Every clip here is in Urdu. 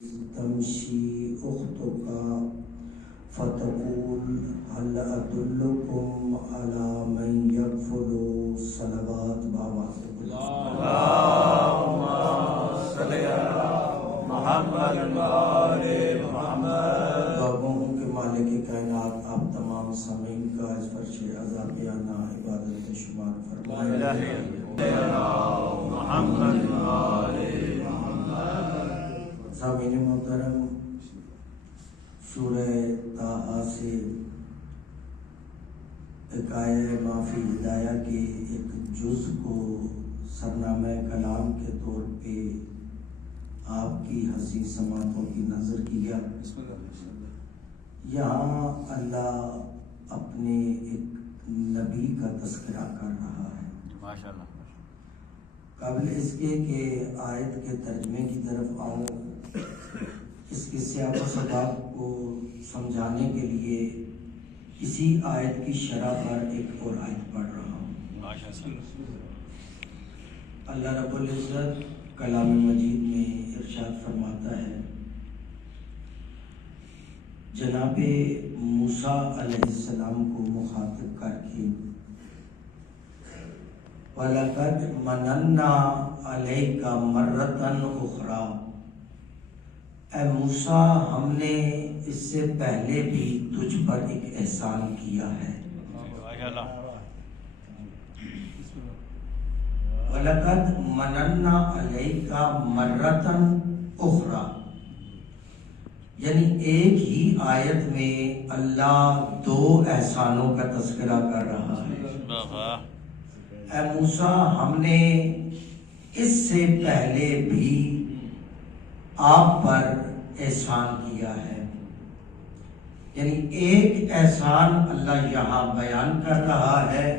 تمشي أختك فتقول هل أدلكم على من يكفل صلوات بابا اللهم صل على محمد وآل محمد۔ بابوں کے مالک کائنات آپ تمام سامعین کا اس فرش عذابیانہ عبادت میں شمار فرمائے۔ محمد وآل محمد۔ سامعین محترم، سورہ طٰہٰ سے ایک آیہ معافی ہدایہ کے ایک جز کو سرنامہ کلام کے طور پہ آپ کی حسین سماعتوں کی نظر کیا۔ یہاں اللہ اپنے ایک نبی کا تذکرہ کر رہا ہے۔ ماشاءاللہ۔ قبل اس کے کہ آیت کے ترجمے کی طرف آؤں، اس کے سیاق و سباق کو سمجھانے کے لیے اسی آیت کی شرح پر ایک اور آیت پڑھ رہا ہوں۔ اللہ رب العزت کلام مجید میں ارشاد فرماتا ہے، جناب موسیٰ علیہ السلام کو مخاطب کر کے، وَلَقَدْ مَنَنَّا عَلَيْكَ مَرَّةً أُخْرَى، اے موسیٰ ہم نے اس سے پہلے بھی تجھ پر ایک احسان کیا ہے۔ وَلَقَدْ مَنَنَّا عَلَيْكَ مَرَّةً أُخْرَى، یعنی ایک ہی آیت میں اللہ دو احسانوں کا تذکرہ کر رہا ہے۔ اے موسیٰ ہم نے اس سے پہلے بھی آپ پر احسان کیا ہے، یعنی ایک احسان اللہ یہاں بیان کر رہا ہے،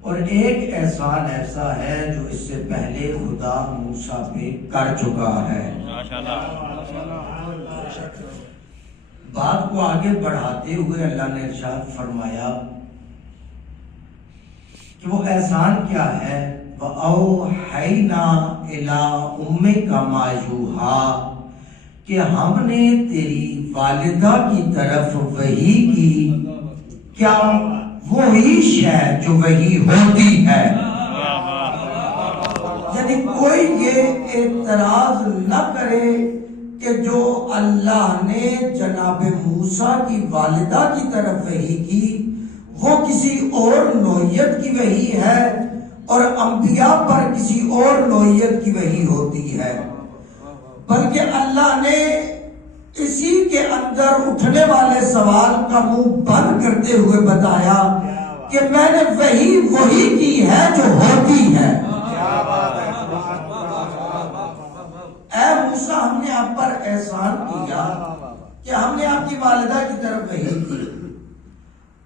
اور ایک احسان ایسا ہے جو اس سے پہلے خدا موسیٰ پہ کر چکا ہے۔ بات کو آگے بڑھاتے ہوئے اللہ نے ارشاد فرمایا کہ وہ احسان کیا ہے، وَأَوْحَيْنَا إِلَىٰ أُمِّكَ مَا يُوحَىٰ، کہ ہم نے تیری والدہ کی طرف وحی کی، کیا وہی شے جو وحی ہوتی ہے۔ یعنی کوئی یہ اعتراض نہ کرے کہ جو اللہ نے جناب موسیٰ کی والدہ کی طرف وحی کی وہ کسی اور نوعیت کی وحی ہے اور انبیاء پر کسی اور نوعیت کی وحی ہوتی ہے، بلکہ اللہ نے اسی کے اندر اٹھنے والے سوال کا منہ بند کرتے ہوئے بتایا کہ میں نے وہی کی ہے جو ہوتی ہے۔ اے موسیٰ ہم نے آپ پر احسان کیا کہ ہم نے آپ کی والدہ کی طرف وحی کی۔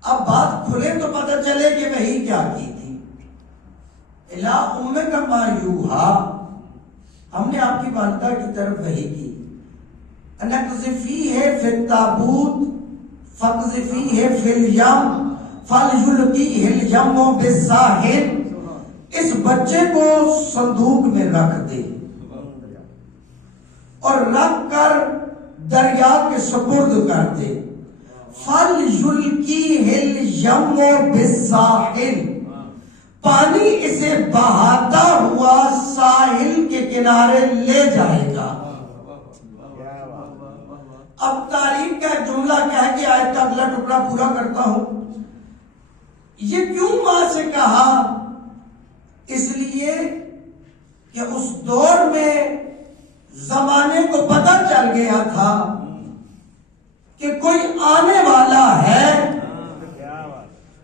اب بات کھلے تو پتہ چلے کہ وحی کیا کی تھی۔ اِلَىٰ أُمِّكَ مَا يُوحَىٰ، ہم نے آپ کی والدہ کی طرف وحی کی، اَنَقْذِفِيهِ فِي التَّابُوتِ فَاقْذِفِيهِ فِي الْيَمِّ فَلْيُلْقِهِ الْيَمُّ بِالسَّاحِلِ، اس بچے کو صندوق میں رکھ دے اور رکھ کر دریا کے سپرد کر دے، فَلْيُلْقِهِ الْيَمُّ بِالسَّاحِلِ، پانی اسے بہاتا ہوا ساحل کے کنارے لے جائے گا۔ اب تاریخ کا جملہ کہہ کے آیت کا اگلا ٹکڑا پورا کرتا ہوں۔ یہ کیوں ماں سے کہا؟ اس لیے کہ اس دور میں زمانے کو پتہ چل گیا تھا کہ کوئی آنے والا ہے،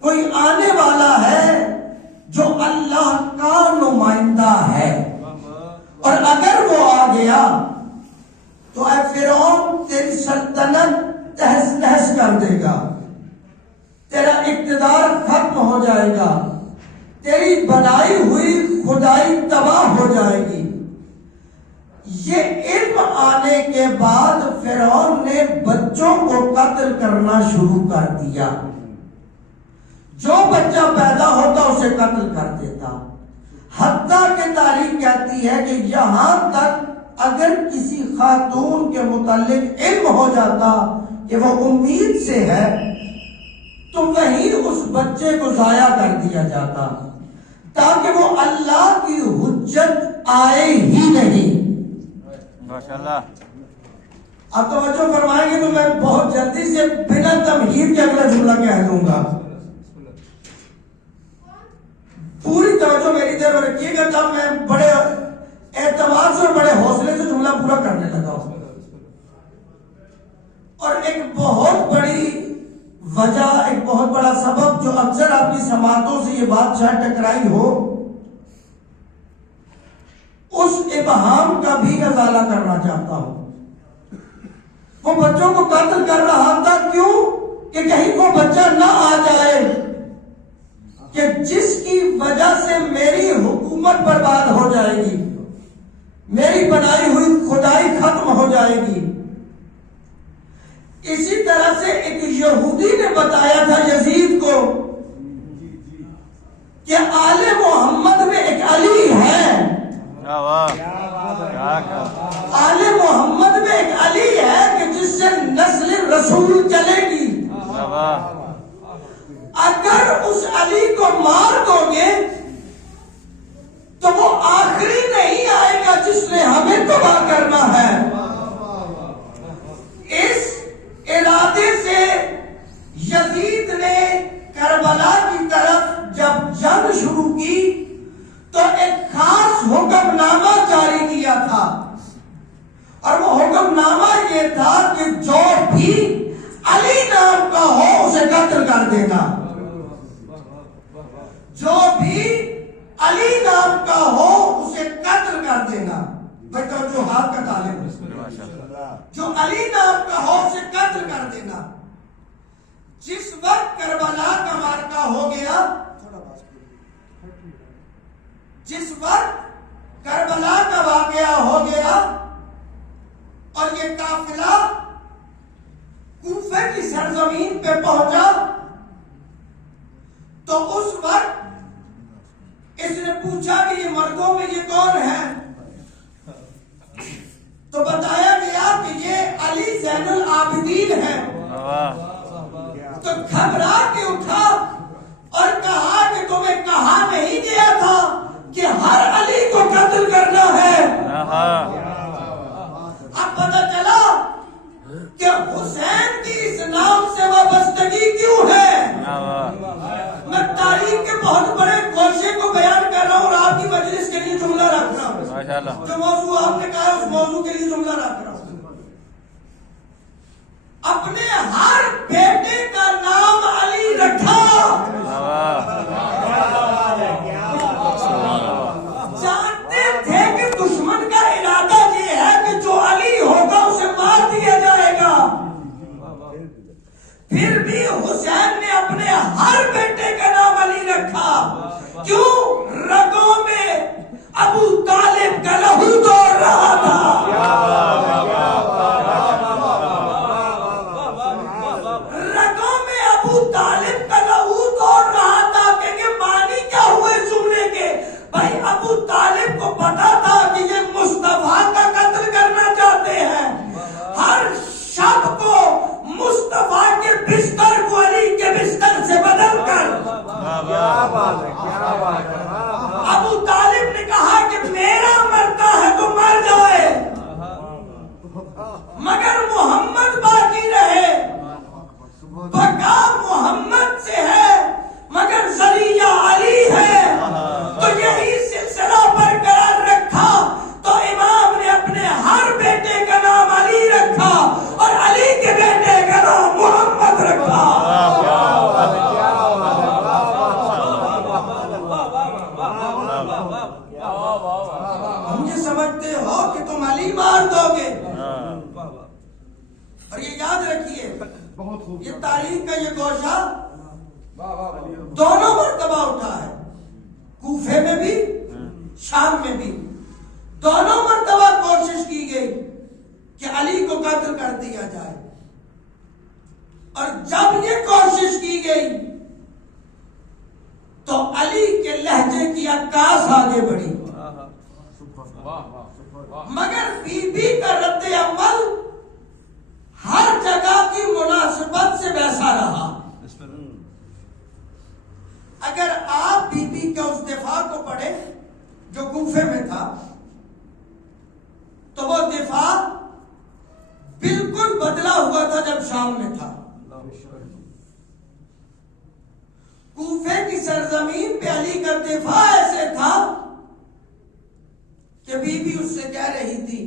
کوئی آنے والا ہے جو اللہ کا نمائندہ ہے، اور اگر وہ آ گیا تو اے فرعون تیری سلطنت تہس نہس کر دے گا، تیرا اقتدار ختم ہو جائے گا، تیری بنائی ہوئی خدائی تباہ ہو جائے گی۔ یہ علم آنے کے بعد فرعون نے بچوں کو قتل کرنا شروع کر دیا، جو بچہ پیدا ہوتا اسے قتل کر دیتا، حتیٰ کہ تاریخ کہتی ہے کہ یہاں تک اگر کسی خاتون کے متعلق علم ہو جاتا کہ وہ امید سے ہے تو وہیں اس بچے کو ضائع کر دیا جاتا تاکہ وہ اللہ کی حجت آئے ہی نہیں۔ ماشاءاللہ۔ آپ توجہ فرمائیں گے تو میں بہت جلدی سے بنا تمہید کے اگلا جملہ کہہ دوں گا، پوری توجہ میری طرف رکھیے گا تب میں بڑے اعتماد سے اور بڑے حوصلے سے جملہ پورا کرنے لگا ہوں۔ اور ایک بہت بڑی وجہ، ایک بہت بڑا سبب جو اکثر آپ کی سماعتوں سے یہ بات شاید ٹکرائی ہو، اس ابہام کا بھی ازالہ کرنا چاہتا ہوں۔ وہ بچوں کو قتل کر رہا تھا کیوں؟ کہ کہیں وہ بچہ نہ آ جائے کہ جس کی وجہ سے میری حکومت برباد ہو جائے گی، میری بنائی ہوئی خدائی ختم ہو جائے گی۔ اسی طرح سے ایک یہودی نے بتایا تھا یزید کو کہ آل محمد میں ایک علی ہے، آل محمد میں ایک علی ہے کہ جس سے نسل رسول چلے گی، اگر اس علی کو مار دو گے تو وہ آخری نہیں آئے گا جس نے ہمیں تباہ کرنا ہے۔ اس ارادے سے یزید نے کربلا کی طرف جب جنگ شروع کی تو ایک خاص حکم نامہ جاری کیا تھا، اور وہ حکم نامہ یہ تھا کہ جو بھی علی نام کا ہو اسے قتل کر دینا، جو بھی علی نام کا ہو اسے قتل کر دینا۔ بھائی توجہ، ہاتھ کا طالب، جو علی نام کا ہو اسے قتل کر دینا۔ جس وقت کربلا کا معرکہ ہو گیا، جس وقت کربلا کا واقعہ ہو گیا اور یہ قافلہ کوفے کی سرزمین پہ پہنچا تو اس وقت اس نے پوچھا کہ یہ مردوں میں یہ کون ہے؟ تو بتایا گیا کہ یہ علی زین العابدین ہے۔ تو گھبرا کے اٹھا اور کہا کہ تمہیں کہا نہیں گیا تھا کہ ہر علی کو قتل کرنا ہے؟ اب پتہ چلا کہ حسین کی اس نام سے وابستگی کیوں ہے۔ میں تاریخ کے بہت بڑے گوشے کو بیان کر رہا ہوں اور آپ کی مجلس کے لیے جملہ رکھ رہا ہوں، جو موضوع آپ نے کہا اس موضوع کے لیے جملہ رکھ رہا ہوں۔ اپنے ہر بیٹے کا نام علی رکھا، جانتے تھے کہ دشمن کا ارادہ یہ ہے کہ جو علی ہوگا اسے مار دیا جائے گا، پھر بھی حسین نے اپنے ہر بیٹے کا نام علی رکھا۔ کیوں؟ رگوں میں ابو طالب کا لہو دوڑ رہا تھا۔ رگوں میں ابو طالب کا لہو دوڑ رہا تھا کہ معنی کیا ہوئے سننے کے؟ بھائی ابو طالب کو پتا تھا کہ یہ مصطفیٰ کا قتل کرنا چاہتے ہیں، ہر شب کو مصطفیٰ کے بستر کو علی کے بستر سے بدل کر ابو طالب نے کہا کہ میرا مرتا ہے تو مر جائے مگر محمد باقی رہے، بقا محمد سے ہے مگر ذریعہ علی ہے۔ تو یہی سلسلہ برقرار رکھا تو امام نے اپنے ہر بیٹے کا نام علی رکھا اور علی کے بیٹے کا نام محمد رکھا۔ ہم یہ سمجھتے ہو کہ تم علی مار دو گے، اور یہ یاد رکھیے یہ تاریخ کا یہ گوشہ دونوں مرتبہ اٹھا ہے، کوفے میں بھی شام میں بھی، دونوں مرتبہ کوشش کی گئی کہ علی کو قتل کر دیا جائے، اور جب یہ کوشش کی گئی تو علی کے لہجے کی عکاس آگے بڑھی، مگر بی بی کا رد عمل ہر جگہ کی مناسبت سے ویسا رہا. اگر آپ بی بی کے اس دفاع کو پڑھیں جو کوفے میں تھا تو وہ دفاع بالکل بدلا ہوا تھا جب شام میں تھا. کوفے کی سرزمین پہ علی کا دفاع ایسے تھا کہ بی بی اس سے کہہ رہی تھی،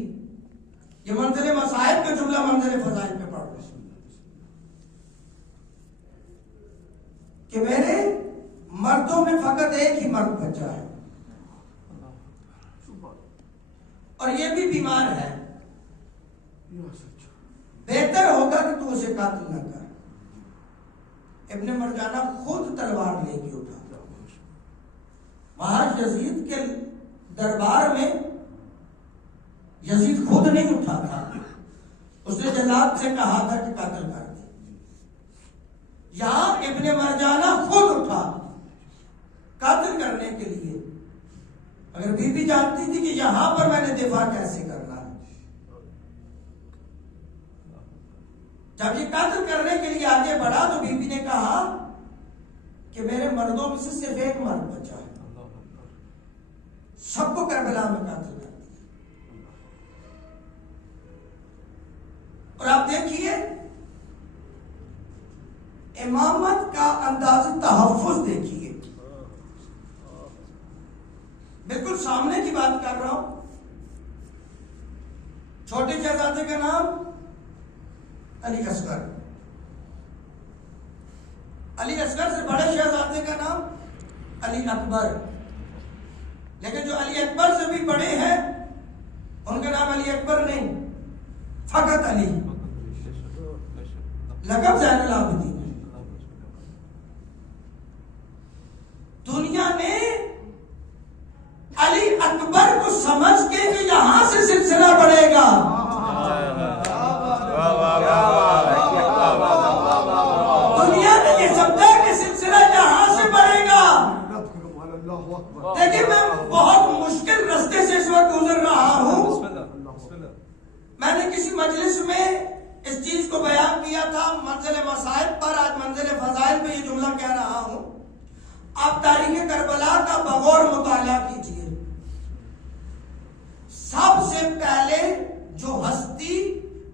یہ منزل مصائب کا جملہ منزل فضائل پہ پڑھ رہے کہ میرے مردوں میں فقط ایک ہی مرد بچا ہے اور یہ بھی بیمار ہے، بہتر ہوگا کہ تو اسے قاتل نہ کر. ابن مرجانہ خود تلوار لے کے اٹھا. وہاں یزید کے دربار میں یزید خود نہیں اٹھا تھا، اس نے جلاد سے کہا تھا کہ قتل کر دے. یہاں ابن مرجانہ خود اٹھا قتل کرنے کے لیے. اگر بی بی جانتی تھی کہ یہاں پر میں نے دفاع کیسے کرنا ہے، جب یہ قتل کرنے کے لیے آگے بڑھا تو بی بی نے کہا کہ میرے مردوں میں سے صرف ایک مرد بچا ہے، سب کو کربلا میں قتل کر دیا. اور آپ دیکھیے امامت کا انداز تحفظ دیکھیے. بالکل سامنے کی بات کر رہا ہوں. چھوٹے شہزادے کا نام علی اصغر، علی اصغر سے بڑے شہزادے کا نام علی اکبر، لیکن جو علی اکبر سے بھی بڑے ہیں ان کا نام علی اکبر نہیں، فقط علی، لقب زین العابدین. دنیا نے علی اکبر کو سمجھ کے کہ یہاں سے سلسلہ بڑھے گا، دنیا نے یہ سمجھا کہ سلسلہ یہاں سے بڑھے گا. دیکھیں میں بہت مشکل رستے سے اس وقت گزر رہا ہوں. میں نے کسی مجلس میں اس چیز کو بیان کیا تھا منزل مصائب پر، آج منزل فضائل پہ یہ جملہ کہہ رہا ہوں. آپ تاریخ کربلا کا بغور مطالعہ کیجیے. سب سے پہلے جو ہستی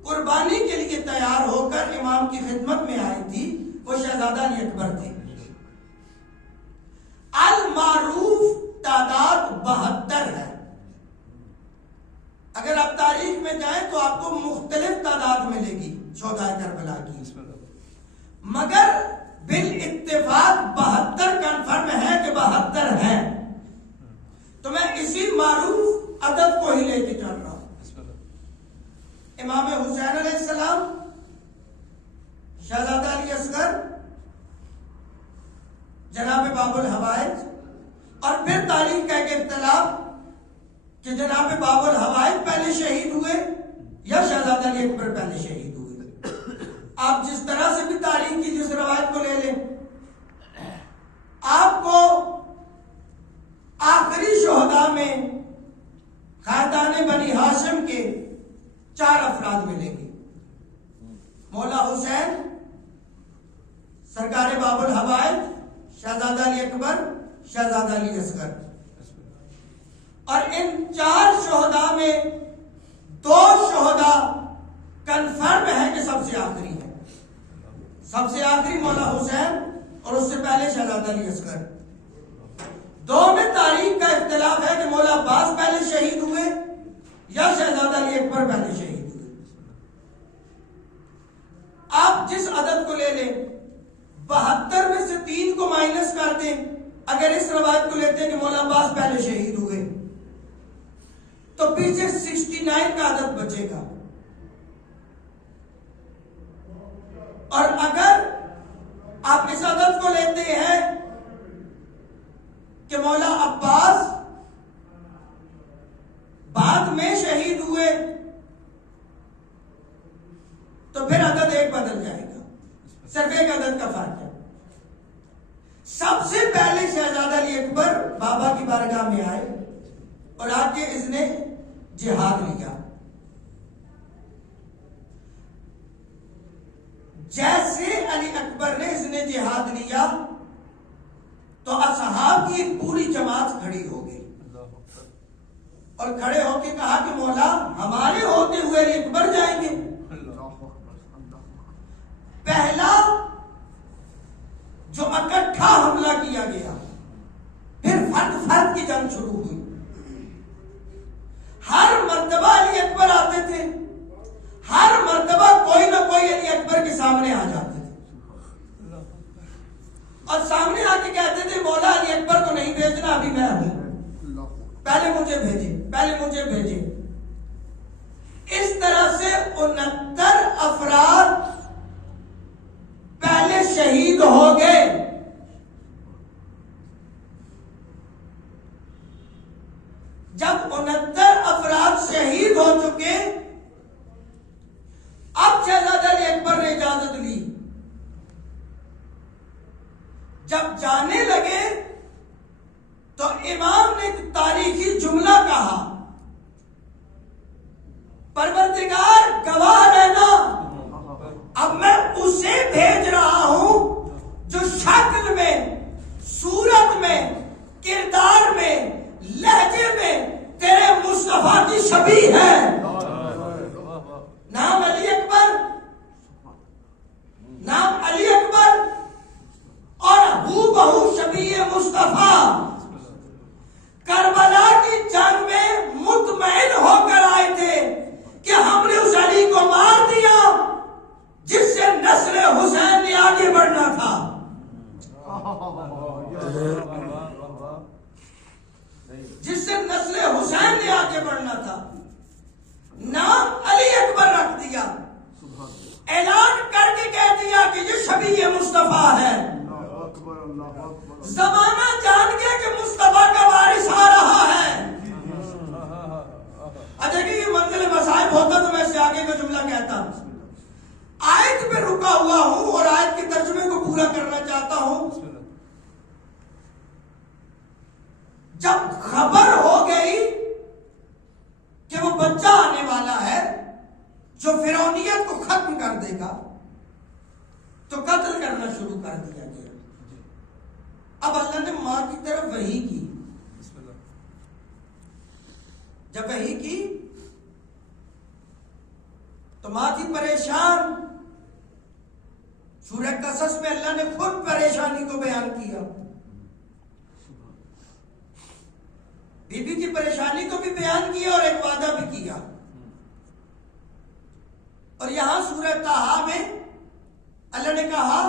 قربانی کے لیے تیار ہو کر امام کی خدمت میں آئی تھی وہ شہزادہ علی اکبر تھے. المعروف تعداد 72 ہے. اگر آپ تاریخ میں جائیں تو آپ کو مختلف تعداد ملے گی شہدائے کربلا کی، مگر بالاتفاق 72 کنفرم ہے کہ 72 ہیں. تو میں اسی معروف عدد کو ہی لے کے چل رہا ہوں. امام حسین علیہ السلام، شہزادہ علی اصغر، جناب باب الحوائج، اور پھر تاریخ کا ایک اختلاف کہ جناب باب الحوائج پہلے شہید ہوئے یا شہزادہ علی اکبر پہلے شہید ہوئے. آپ جس طرح سے بھی تاریخ کی جس روایت کو لے لیں، آپ کو آخری شہداء میں خاندان بنی ہاشم کے 4 افراد ملیں گے. مولا حسین، سرکار باب الحوائج، شہزادہ علی اکبر، شہزادہ علی اصغر. اور ان 4 شہداء میں 2 شہداء کنفرم ہے کہ سب سے آخری ہے. سب سے آخری مولا حسین اور اس سے پہلے شہزادہ علی اصغر. 2 میں تاریخ کا اختلاف ہے کہ مولا عباس پہلے شہید ہوئے یا شہزادہ علی اکبر پہلے شہید ہوئے. آپ جس عدد کو لے لیں، 72 میں سے 3 کو مائنس کر دیں. اگر اس روایت کو لیتے ہیں کہ مولا عباس پہلے شہید ہوئے تو پیچھے 69 کا عدد بچے گا. اور اگر آپ اس عدد کو لیتے ہیں کہ مولا عباس بعد میں شہید ہوئے تو پھر عدد ایک بدل جائے گا. صرف ایک عدد کا فرق ہے. سب سے پہلے شہزادہ علی اکبر بابا کی بارگاہ میں آئے اور آ کے اس نے جہاد لیا. جیسے علی اکبر نے اس نے جہاد لیا تو اصحاب کی ایک پوری جماعت کھڑی ہو گئی اور کھڑے ہو کے کہا کہ مولا ہمارے ہوتے ہوئے علی اکبر جائیں گے. پہلا جو اکٹھا حملہ کیا گیا، پھر فرد فرد کی جنگ شروع ہوئی. ہر مرتبہ علی اکبر آتے تھے، ہر مرتبہ کوئی نہ کوئی علی اکبر کے سامنے آ جاتے تھے اور سامنے آ کے کہتے تھے مولا علی اکبر کو نہیں بھیجنا، ابھی میں ہوں، پہلے مجھے بھیجے، پہلے مجھے بھیجے. اس طرح سے 69 افراد پہلے شہید ہو گئے. جب 69 افراد شہید ہو چکے، اب شہزادہ علی اکبر نے اجازت لی. جب جانے لگے تو امام نے ایک تاریخی جملہ کہا، پروردگار گواہ رہنا، اب میں اسے بھیج رہا ہوں جو شکل میں، صورت میں، کردار میں، لہجے میں تیرے مصطفیٰ کی شبیہ ہے. نام علی اکبر، نام علی اکبر اور ہو بہو شبیہ مصطفیٰ. کربلا کی جنگ میں مطمئن ہو کر آئے تھے کہ ہم نے اس علی کو مار دیا جس سے نسل حسین نے آگے بڑھنا تھا. جس سے نسل حسین نے آگے بڑھنا تھا. نام علی اکبر رکھ دیا، اعلان کر کے کہہ دیا کہ یہ شبیہ مصطفیٰ ہے. زمانہ جان گیا کہ مصطفیٰ کا وارث آ رہا ہے. دیکھیں یہ منزل مصائب ہوتا تو میں اس سے آگے کا جملہ کہتا. آیت پہ رکا ہوا ہوں اور آیت کے ترجمے کو پورا کرنا چاہتا ہوں. جب خبر ہو گئی کہ وہ بچہ آنے والا ہے جو فرعونیت کو ختم کر دے گا، تو قتل کرنا شروع کر دیا گیا. اب اللہ نے ماں کی طرف وحی کی. جب وحی کی تو ماں تھی پریشان. سورہ قصص میں اللہ نے خود پریشانی کو بیان کیا. بی بی کی پریشانی کو بھی بیان کیا اور ایک وعدہ بھی کیا. اور یہاں سورہ طٰہٰ میں اللہ نے کہا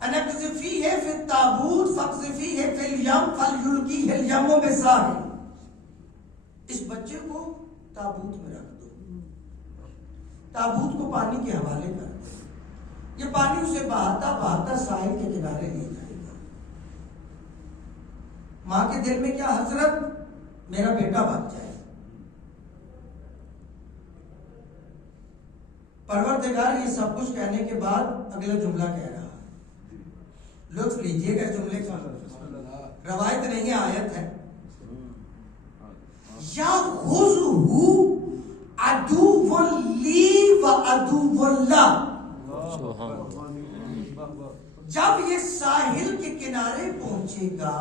انقذفیہ فی التابوت فاقذفیہ فی الیم فلیلقیہ الیم بالساحل. اس بچے کو تابوت میں رکھ دو، تابوت کو پانی کے حوالے کر دو، یہ پانی اسے بہاتا بہاتا ساحل کے کنارے لے جائے گا. ماں کے دل میں کیا حسرت، میرا بیٹا بچ جائے. پروردگار یہ سب کچھ کہنے کے بعد اگلا جملہ کہہ رہا. لطف لیجیے گا جملے کا، روایت نہیں ہے، آیت ہے. یاخذہ عدو لی و عدو لہ. جب یہ ساحل کے کنارے پہنچے گا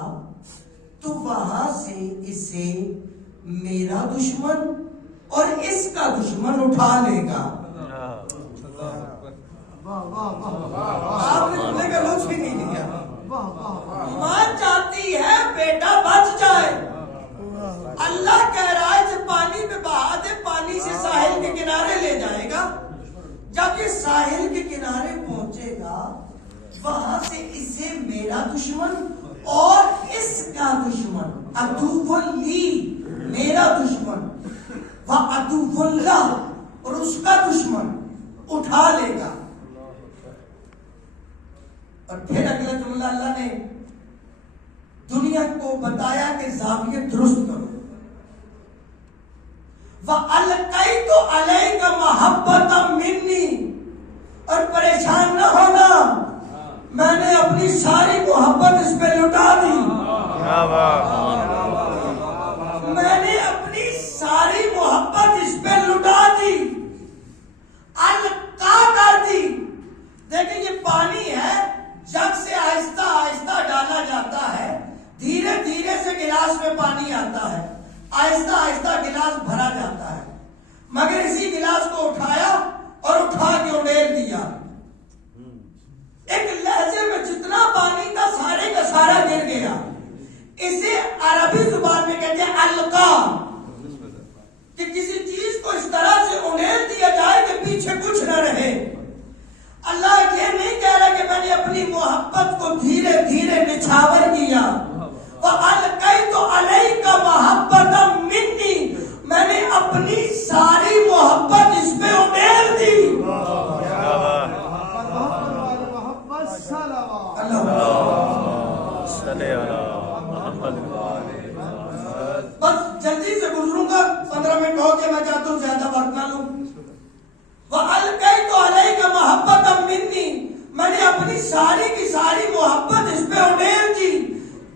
تو وہاں سے اسے میرا دشمن اور اس کا دشمن اٹھا لے گا. آپ نے جملے کا لطف بھی نہیں لیا. ماں چاہتی ہے بیٹا بچ جائے، اللہ کہہ رہا ہے جب پانی میں بہا دے، پانی سے ساحل کے کنارے لے جائے گا. جب یہ ساحل کے کنارے پہنچے گا وہاں سے اسے میرا دشمن اور اس کا دشمن، عدو لی میرا دشمن و عدو لہ اور اس کا دشمن اٹھا لے گا. اور پھر اگلا جملہ اللہ نے دنیا کو بتایا کہ زاویہ درست کرو. وَأَلْقَيْتُ عَلَيْكَ مَحَبَّةً مِّنِّي، اور پریشان نہ ہونا، میں نے اپنی ساری محبت اس پہ لٹا دی. میں نے اپنی ساری محبت اس پہ لٹا دی. القا کر دی کو اٹھایا اور اٹھا کے اڈیل دیا. ایک لہجے میں جتنا پانی تھا سارے کا سارا گر گیا. اسے عربی زبان میں کہتے ہیں القا، کہ کسی چیز کو اس طرح سے اڈیل دیا جائے کہ پیچھے کچھ نہ رہے. اللہ یہ نہیں کہہ رہا کہ میں نے اپنی محبت کو دھیرے دھیرے نچھاور کیا. وَأَلْقَيْتُ عَلَيْكَ مَحَبَّةً مِّنِّي، میں نے اپنی ساری محبت اس پہ اڈیل دی. بس جلدی سے گزروں گا، 15 منٹ ہو کے میں چاہتا ہوں زیادہ وقت نہ لوں. وَأَلْقَيْتُ عَلَيْكَ مَحَبَّةً مِّنِّي، میں نے اپنی ساری کی ساری محبت اس پہ اڈیل دی.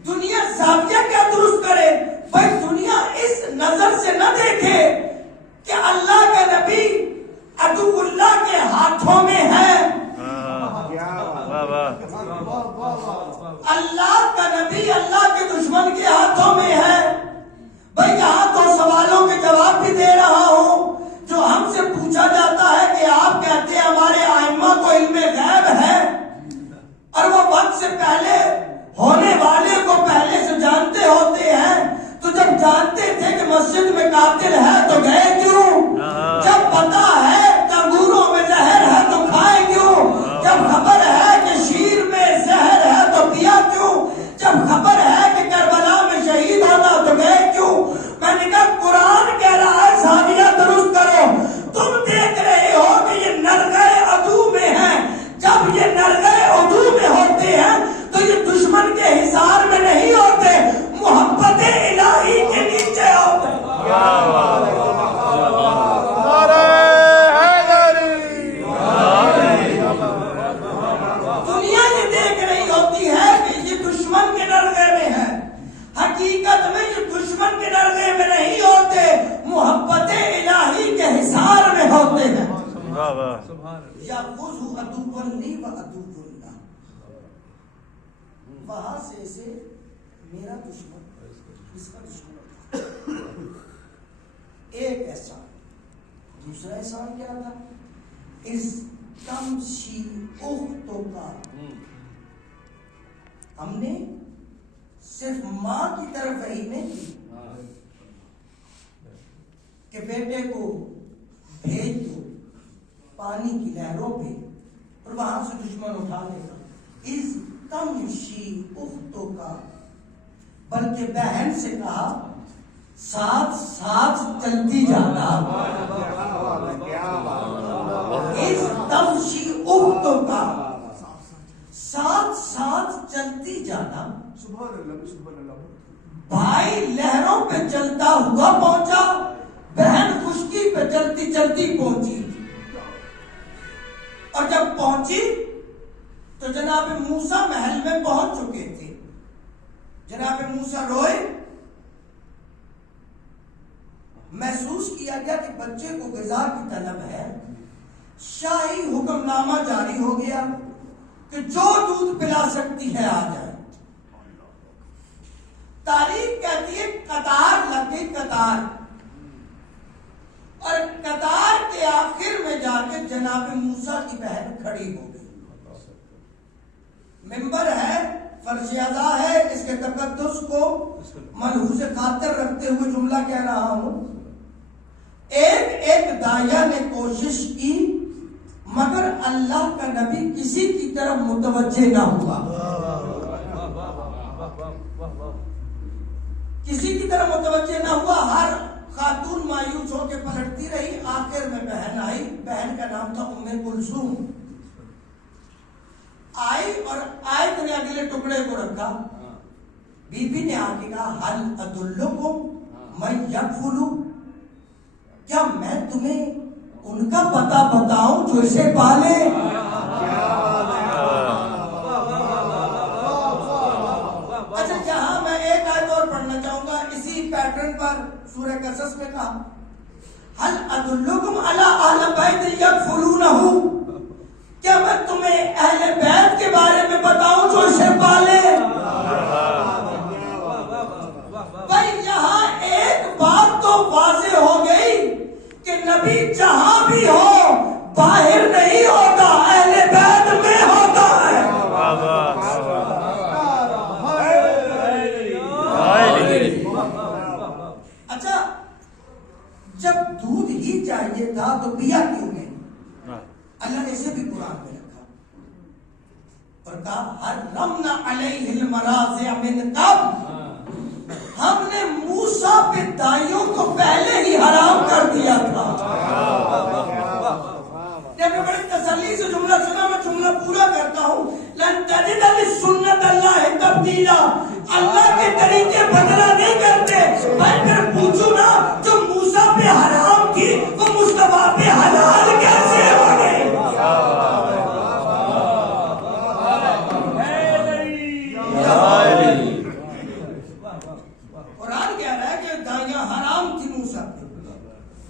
دنیا زاویہ کیا درست کرے بھائی، دنیا اس نظر سے نہ دیکھے کہ اللہ کا نبی عدو اللہ کے ہاتھوں میں ہے. اللہ کا نبی اللہ کے دشمن کے ہاتھوں میں ہے. بھائی یہاں تو سوالوں کے جواب بھی دے رہا ہوں. جو ہم سے پوچھا جاتا ہے کہ آپ کہتے ہیں ہمارے ائمہ کو علم غیب ہے، اور وہ وقت سے پہلے ہونے والے کو پہلے سے جانتے ہوتے ہیں، تو جب جانتے تھے کہ مسجد میں قاتل ہے تو گئے کیوں؟ جب پتا ہے انگوروں میں زہر ہے تو کھائے کیوں؟ جب خبر ہے کہ شیر میں زہر ہے تو پیا کیوں؟ جب خبر ہے کہ کربلا میں شہید ہونا تو گئے کیوں؟ میں نے کہا قرآن کہہ رہا ہے زاویہ درست کرو. تم دیکھ رہے ہو کہ یہ نرگئے عدو میں ہیں. جب یہ نرگئے عدو میں ہوتے ہیں تو یہ دشمن کے حصار میں نہیں ہوتے، محبت الہی کے نیچے ہوتے. دنیا یہ دیکھ رہی ہوتی ہے کہ یہ دشمن کے نرغے میں ہے، حقیقت میں یہ دشمن کے نرغے میں نہیں ہوتے، محبت الہی کے حصار میں ہوتے ہیں. یَأْخُذُ عَدُوًّا لِّي وَعَدُوٌّ لَّهُ، وہاں سے اسے میرا دشمن اس کا دشمن. ایک احسان. دوسرا احسان کیا تھا؟ اس تمشی اختوں کا، ہم نے صرف ماں کی طرف وحی نہیں کی کہ بیٹے کو بھیج دو پانی کی لہروں پہ اور وہاں سے دشمن اٹھا لے گا. اس تمشی اختوں کا، بلکہ بہن سے کہا ساتھ ساتھ چلتی جانا. اس تمشی اختوں کا، ساتھ ساتھ چلتی جانا. بھائی لہروں پہ چلتا ہوا پہنچا، بہن خشکی پہ چلتی چلتی پہنچی. اور جب پہنچی تو جناب موسیٰ محل میں پہنچ چکے تھے. جناب موسیٰ روئے. محسوس کیا گیا کہ بچے کو غذا کی طلب ہے. شاہی حکم نامہ جاری ہو گیا کہ جو دودھ پلا سکتی ہے آ جائے. تاریخ کہتی ہے قطار لگ گئی، قطار. اور قطار کے آخر میں جا کے جناب موسیٰ کی بہن کھڑی ہو گئی. ممبر ہے، فرض ادا ہے، اس کے تقدس کو ملحوظ خاطر رکھتے ہوئے جملہ کہہ رہا ہوں. ایک داعیہ نے کوشش کی مگر اللہ کا نبی کسی کی طرف متوجہ نہ ہوا. کسی کی طرف متوجہ نہ ہوا. ہر خاتون مایوس ہو کے پلٹتی رہی. آخر میں بہن آئی. بہن کا نام تھا ام کلثوم. آئی اور آیت نے اگلے ٹکڑے کو رکھا. بی بی نے آ کے کہا ہل ادلکم من یکفل، کیا میں تمہیں ان کا پتہ بتاؤں جو اسے پالے. اچھا جہاں میں ایک آیت اور پڑھنا چاہوں گا اسی پیٹرن پر. سورہ قصص میں کہا ہل ادلکم علی اہل بیت یکفلونہ، کیا میں تمہیں اہل بیت کے بارے میں بتاؤں جو اسے پالے. بھائی یہاں ایک بات تو واضح ہو گئی کہ نبی جہاں بھی بھی ہو باہر نہیں ہوتا، اہل بیت میں ہوتا ہے۔ اچھا جب دودھ ہی چاہیے تھا تو پیا کیوں نہیں؟ اللہ نے اسے بھی قرآن میں رکھا اور کہا حرمنا علیہ المراضع من قبل، ہم نے موسیٰ پہ دائیوں کو پہلے ہی حرام کر دیا تھا۔ جب میں بڑی تسلی سے جملہ سنا، میں جملہ پورا کرتا ہوں، لن تجد لسنت اللہ تبدیلا، اللہ کے طریقے بدلا نہیں کرتے۔ میں پھر پوچھوں نا جو موسیٰ پہ حرام کی وہ مصطفیٰ پہ حلال کیسے ہو گئی؟ قرآن کہہ رہا ہے کہ دائیاں حرام تھی موسیٰ پہ،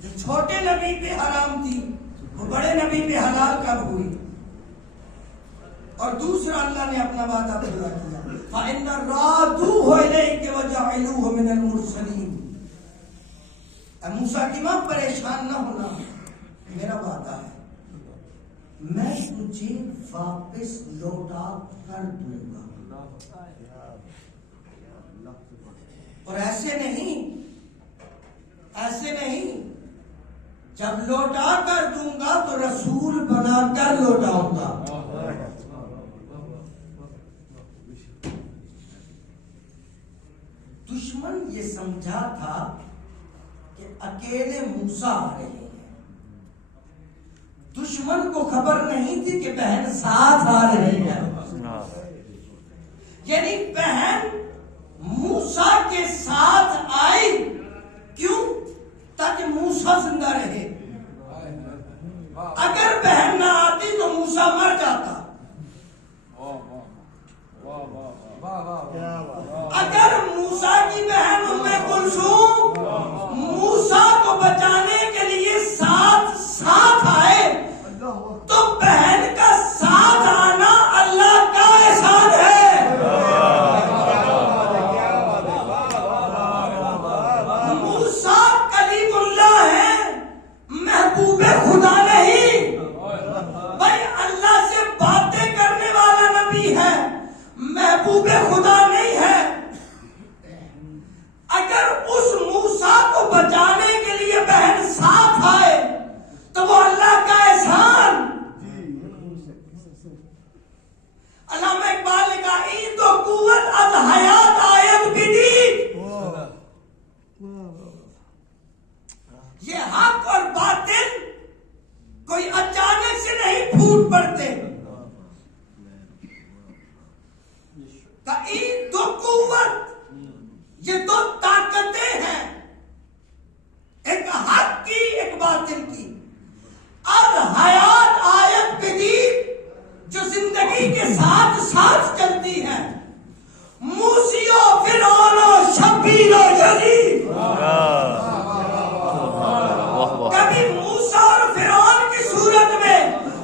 جو چھوٹے نبی پہ حرام تھی وہ بڑے نبی پہ حلال کب ہوئی؟ اور دوسرا اللہ نے اپنا وعدہ پورا کیا، فَإِنَّ رَادُوهُ إِلَيْكَ وَجَعَلُوهُ مِنَ الْمُرْسَلِينَ۔ اے موسیٰ کی ماں پریشان نہ ہونا، میرا وعدہ ہے میں تجھے واپس لوٹا کر دوں گا، اور ایسے نہیں جب لوٹا کر دوں گا تو رسول بنا کر لوٹاؤں گا۔ دشمن یہ سمجھا تھا کہ اکیلے موسیٰ آ رہے ہیں، دشمن کو خبر نہیں تھی کہ بہن ساتھ آ رہی ہے، یعنی بہن موسیٰ کے ساتھ آئی، کیوں؟ تاکہ موسیٰ زندہ رہے۔ اگر بہن نہ آتی تو موسیٰ مر جاتا، اگر موسیٰ کی بہن ام کلثوم موسیٰ کو بچانے کے لیے ساتھ آئے تو بہن کا ساتھ آنا اللہ کا احسان ہے۔ موسیٰ کلیم اللہ ہے، محبوب خدا نہیں، بھائی اللہ سے باتیں کرنے والا نبی ہے، محبوب خدا نہیں ہے۔ اگر اس موسیٰ کو بچانے کے لیے بہن ساتھ آئے تو وہ اللہ کا احسان۔ علامہ اقبال نے کہا عید و قوت از حیات آیت بدید، یہ حق اور باطل کوئی اچانک سے نہیں پھوٹ پڑتے، دو قوت یہ دو طاقتیں ہیں، ایک حق کی ایک باطل کی، اب حیات آیت بدید جو زندگی کے ساتھ ساتھ چلتی ہے، موسی و فرعون و شبیر و یزید، کبھی موسیٰ اور فرعون کی صورت میں،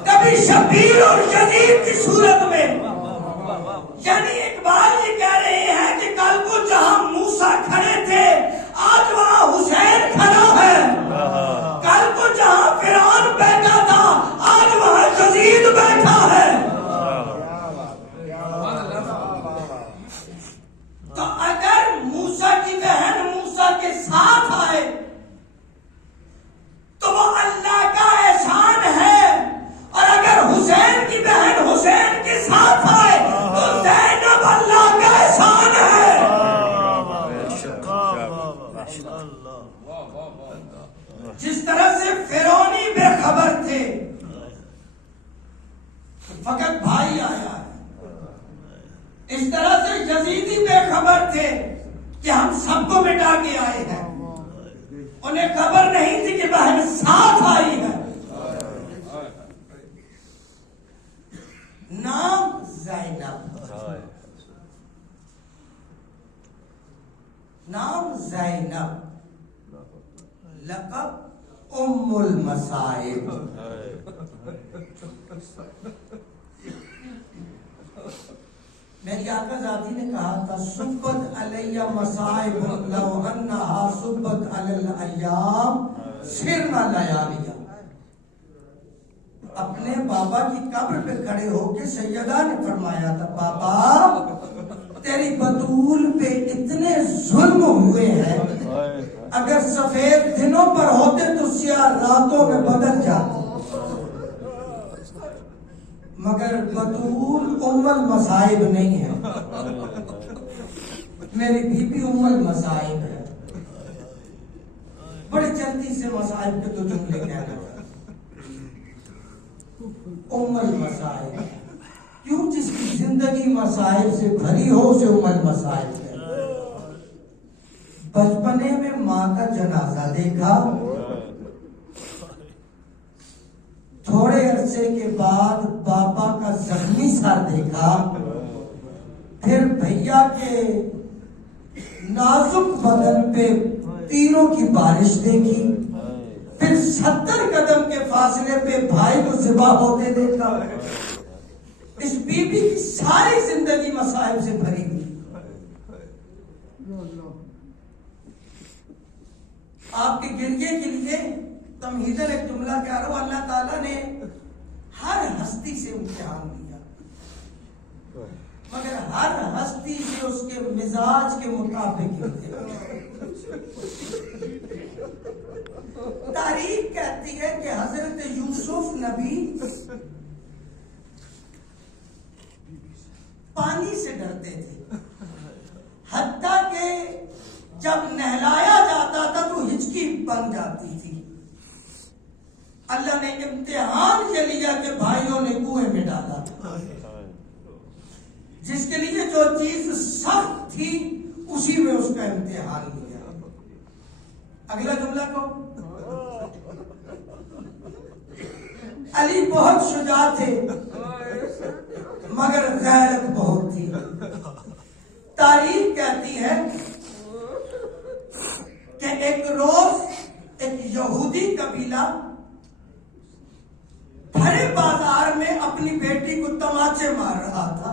کبھی شبیر اور یزید کی صورت میں، یعنی اقبال یہ کہہ رہے ہیں کہ کل کو جہاں موسیٰ کھڑے تھے آج وہاں حسین کھڑا ہے، کل کو جہاں فرعون بیٹھا تھا آج وہاں یزید بیٹھا ہے۔ تو اگر موسیٰ کی بہن موسیٰ کے ساتھ آئے تو وہ اللہ کا احسان ہے، اور اگر حسین کی بہن حسین کے ساتھ آئے تو زینب اللہ کا احسان ہے۔ جس طرح سے فرعونی بے خبر تھے فقط بھائی آیا ہے، اس طرح سے یزیدی بے خبر تھے کہ ہم سب کو مٹا کے آئے ہیں، انہیں خبر نہیں تھی کہ بہن ساتھ آئی ہے۔ نام زینب، نام زینب، لقب ام المصائب۔ میری آقا ذاتی نے کہا تھا سبت علیہ مصائب لو انہا سبت علی الایام سرنا لیالیا، اپنے بابا کی قبر پہ کھڑے ہو کے سیدہ نے فرمایا تھا بابا تیری بطول پہ اتنے ظلم ہوئے ہیں، اگر سفید دنوں پر ہوتے تو سیاہ راتوں میں بدل جاتے، مگر بطول ام المصائب نہیں ہے، میری بیوی ام المصائب ہے۔ بڑے جلدی سے مصائب کے تو جملے کہنا، ام المصائب کیوں؟ جس کی زندگی مصائب سے بھری ہو اسے ام المصائب ہے۔ بچپنے میں ماں کا جنازہ دیکھا، تھوڑے عرصے کے بعد پاپا کا زخمی سر دیکھا، پھر بھیا کے نازک بدن پہ تیروں کی بارش دیکھی، پھر 70 قدم کے فاصلے پہ بھائی کو ذبح ہوتے دیکھا۔ اس بی بی کی ساری زندگی مصائب سے بھری ہوئی۔ آپ کے گریے کے لیے تمہیدن ایک جملہ کہہ رہا ہوں، اللہ تعالیٰ نے ہر ہستی سے امتحان لیا، مگر ہر ہستی سے اس کے مزاج کے مطابق تاریخ کہتی ہے کہ حضرت یوسف نبی پانی سے ڈرتے تھے، حتیٰ کہ جب نہلایا جاتا تھا تو ہچکی بن جاتی تھی۔ اللہ نے امتحان یہ لیا کہ بھائیوں نے کنویں میں ڈالا، جس کے لیے جو چیز سخت تھی اسی میں اس کا امتحان لیا۔ اگلا جملہ کو، علی بہت شجاع تھے مگر غیرت بہت تھی۔ تاریخ کہتی ہے کہ ایک روز ایک یہودی قبیلہ بھرے بازار میں اپنی بیٹی کو تماچے مار رہا تھا۔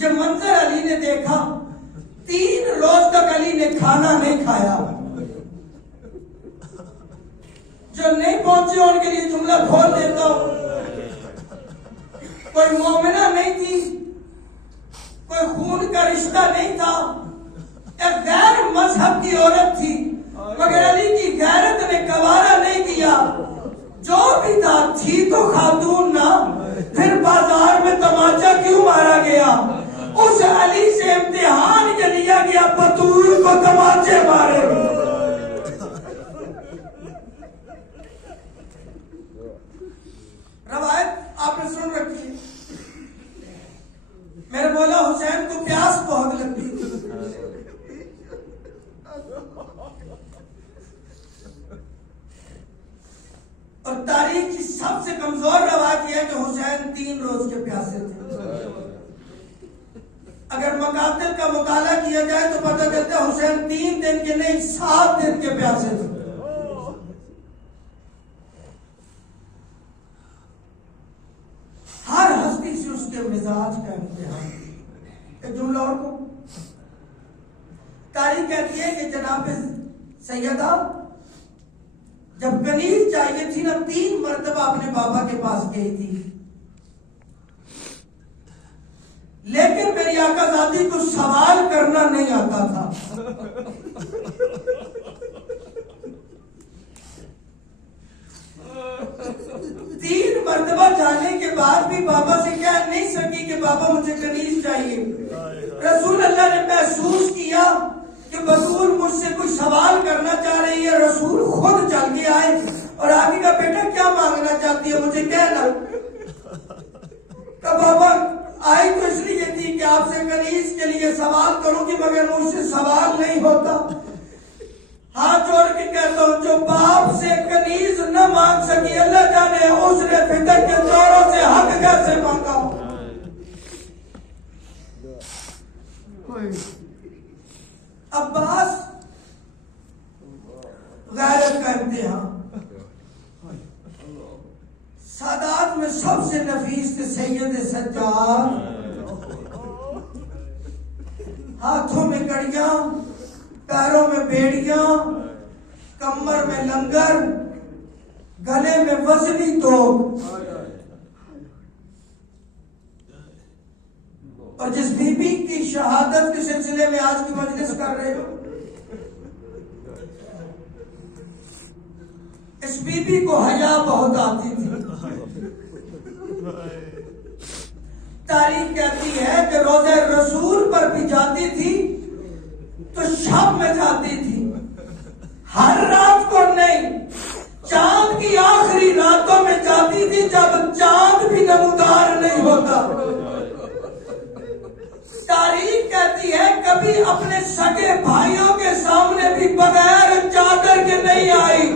یہ منظر علی نے دیکھا، 3 روز تک علی نے کھانا نہیں کھایا۔ جو نہیں پہنچے ان کے لیے جملہ کھول دیتا ہوں، کوئی مومنہ نہیں تھی، کوئی خون کا رشتہ نہیں تھا، ایک غیر مذہب کی عورت تھی، مگر علی کی غیرت نے گوارا نہیں کیا۔ جو بھی تھا تھی تو خاتون نہ، پھر بازار میں تماچا کیوں مارا گیا؟ اس علی سے امتحان یہ لیا گیا بطول کو تماچے مارے۔ روایت آپ نے سن رکھی ہے، میرے مولا حسین کو پیاس بہت لگتی تھی، اور تاریخ کی سب سے کمزور روایت یہ ہے کہ حسین 3 روز کے پیاسے تھے۔ اگر مقاتل کا مطالعہ کیا جائے تو پتہ چلتا ہے حسین 3 دن کے نہیں 7 دن کے پیاسے تھے۔ ہر ہستی سے اس کے مزاج کا امتحان۔ ایک جملہ اور کو، تاریخ کہتی ہے کہ جناب سیدہ جب کنیز چاہیے تھی نا 3 مرتبہ اپنے بابا کے پاس گئی تھی، لیکن میری آقا ذاتی کو سوال کرنا نہیں آتا تھا۔ 3 مرتبہ جانے کے بعد بھی بابا سے کہہ نہیں سکی کہ بابا مجھے کنیز چاہیے۔ رسول اللہ نے محسوس کیا کہ بطول مجھ سے کوئی سوال کرنا چاہ رہی ہے، رسول خود چل کے آئے اور آگے کا بیٹا کیا مانگنا چاہتی ہے مجھے کہنا۔ تو بابا آئی تو اس لیے تھی کہ آپ سے کنیز کے لیے سوال کروں گی، مگر مجھ سے سوال نہیں ہوتا۔ ہاتھ جوڑ کے کہتا ہوں جو باپ سے کنیز نہ مانگ سکی، اللہ جانے اس نے فطر کے دوروں سے حق کیسے مانگا۔ عباس غیرت کا امتحان، سادات میں سب سے نفیس تھے سید سجاد، ہاتھوں میں کڑیاں، پیروں میں بیڑیاں، کمر میں لنگر، گلے میں وزنی توق، اور جس بی بی کی شہادت کے سلسلے میں آج کی مجلس کر رہے ہو، اس بی بی کو حیا بہت آتی تھی۔ تاریخ کہتی ہے کہ روزہ رسول پر بھی جاتی تھی تو شب میں جاتی تھی، ہر رات کو نہیں، چاند کی آخری راتوں میں جاتی تھی جب چاند بھی نمودار نہیں ہوتا۔ تاریخ کہتی ہے کبھی اپنے سگے بھائیوں کے سامنے بھی بغیر چادر کے نہیں آئی۔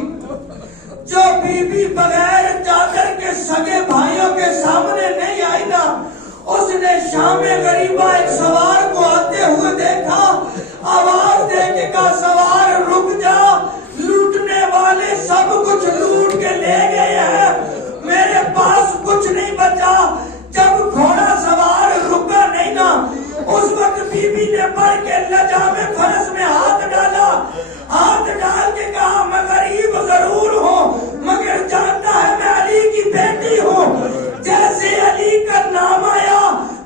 جو بی بی بغیر چادر کے سگے بھائیوں کے سامنے نہیں آئی نا، اس نے شام غریبہ ایک سوار کو آتے ہوئے دیکھا، آواز دے کے کہا سوار رک جا، لوٹنے والے سب کچھ لوٹ کے لے گئے ہیں، میرے پاس کچھ نہیں بچا۔ جب گھوڑا سوار رکا نہیں نا، اس وقت بی بی نے بڑھ کے لجام فرس میں ہاتھ ڈالا، ہاتھ ڈال کے کہا میں غریب ضرور ہوں مگر جانتا ہے میں علی کی بیٹی ہوں۔ جیسے علی کا نام آیا،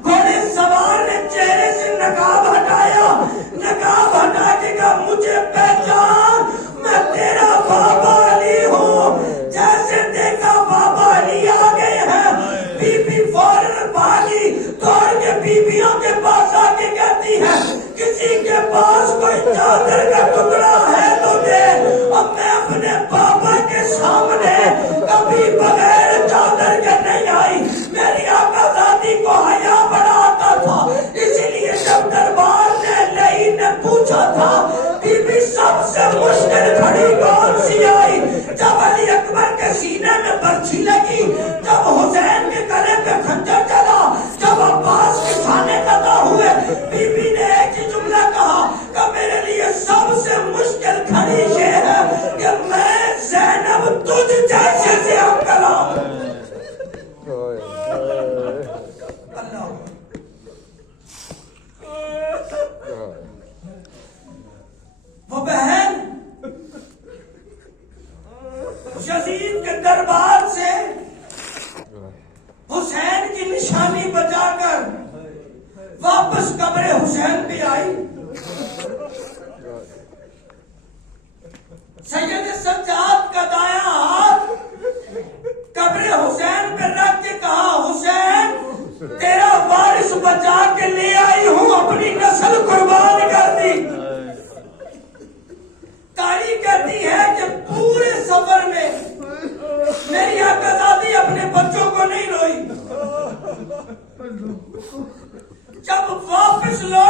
گھوڑے سوار نے چہرے سے نقاب ہٹایا، نقاب ہٹا کے کہا مجھے پہچان، میں تیرا بابا علی ہوں۔ جیسے دیکھا بابا علی آ گئے ہیں، بی بی فوراً بھاگی، دوڑ کے بیویوں کے پاس آ کے کہتی ہے کسی کے پاس کوئی چادر کا ٹکڑا ہے تو دے، اب میں اپنے بابا کے سامنے کبھی بغیر چادر کے نہیں آئی۔ میری آقا زادی کو حیا بڑا آتا تھا، اسی لیے جب دربار نے لئی نے پوچھا تھا بی بی سب سے مشکل گھڑی کون سی آئی، جب علی اکبر کے سینے میں برچھی لگی، جب حسین کے گلے پہ خنجر چلا، جب عباس کے کھانے قضا ہوئے، بی بی نے ایک ہی جملہ کہا کہ میرے لیے سب سے مشکل گھڑی یہ ہے کہ میں زینب تجھ جیسے سے اب کلام۔ اللہ وہ بہن یزید کے دربار سے حسین کی نشانی بچا کر واپس قبر حسین پہ آئی۔ سید سجاد کا دایاں ہاتھ قبر حسین پہ رکھ کے کہا حسین تیرا وارث بچا کے لے آئی ہوں، اپنی نسل قربان کر دی۔ تاریخ کہتی ہے کہ پورے سفر میں میری آقا زادی اپنے بچوں کو نہیں روئی۔ جب واپس لوٹ